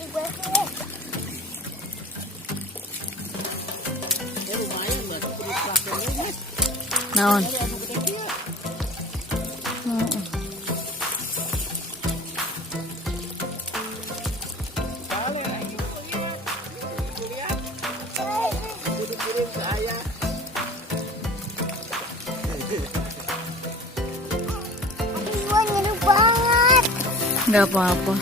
tadi gue tuh. Lumayan Mas, terus pakainya Mas. Naon? Kirim ke ayah. Liwa nyeru banget. Nggak apa-apa.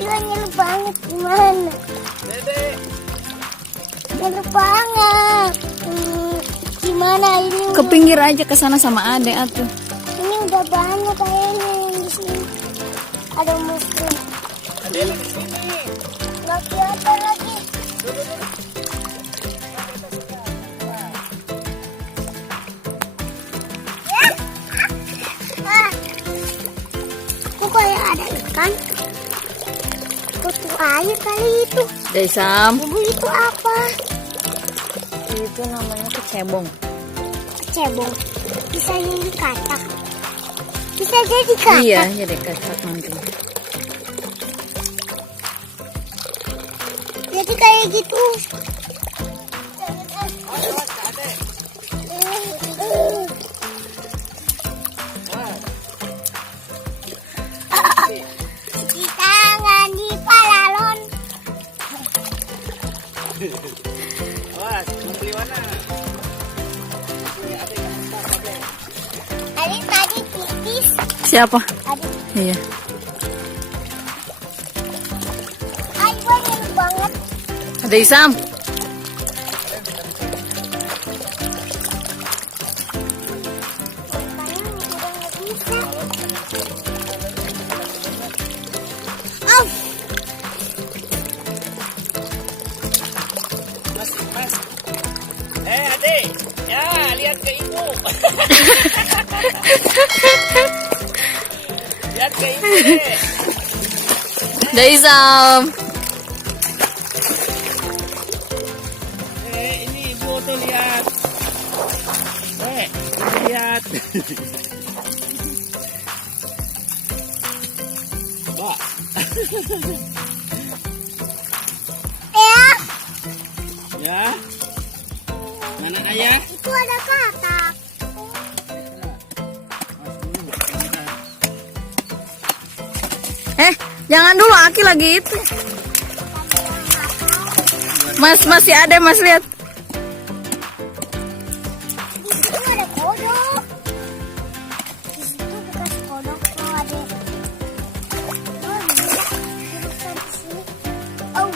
Liwa nyeru banget gimana? Dede. Nyeru banget. Gimana ini? Ke pinggir aja ke sana sama adek atuh. Ini udah banyak kayaknya yang di sini. Ada musuh. Dede di sini. Nggak kelihatan lagi. Kok kayak ada ikan? Kutu air kali itu. Wisam. Bumbu itu apa? Itu namanya kecebong. Cebong. Bisa yang dikatak. Bisa jadi katak. Iya, jadi kacak nanti. Jadi kayak gitu. Cuci tangan di palalon. Awas, mau beli mana? Ini ada yang besar ada. Tadi pipis. Siapa? Adik, Iya. ayo banyak banget. Ada Wisam. Makanya udah nggak bisa. Oh, Mas. Adik. Ya, lihat ke ibu. Lihat ke ibu, Dek. Ada Wisam. Ini ibu tuh lihat. Lihat. Mbak. ya. Ya. Mana ayah? Itu ada katak. Jangan dulu, Aki lagi itu. Mas, masih ada, Mas, lihat. Di situ ada kodok. Di situ bekas kodok tuh ada. Oh, bisa. Terusan di sini. Oh,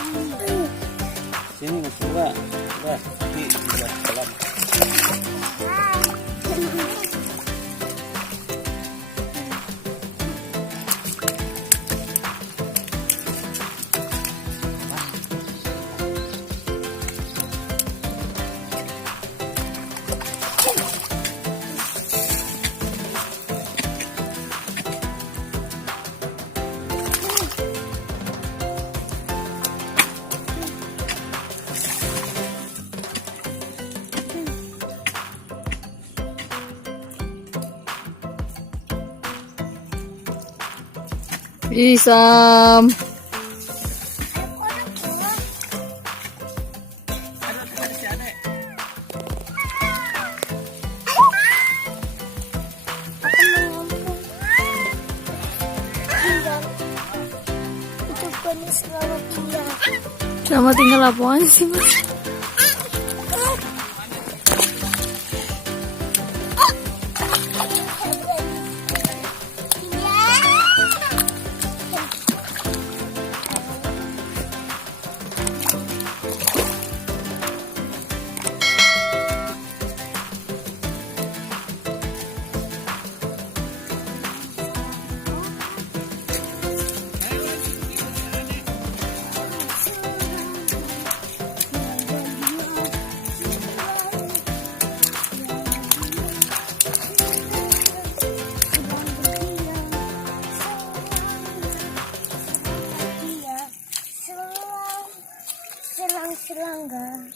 Sini Mas Sudah. Nanti sudah jalan. Wisam. Ada si Adek. Itu penuh selamat tinggal. Selamat tinggal apaan sih, Mas? Serangga.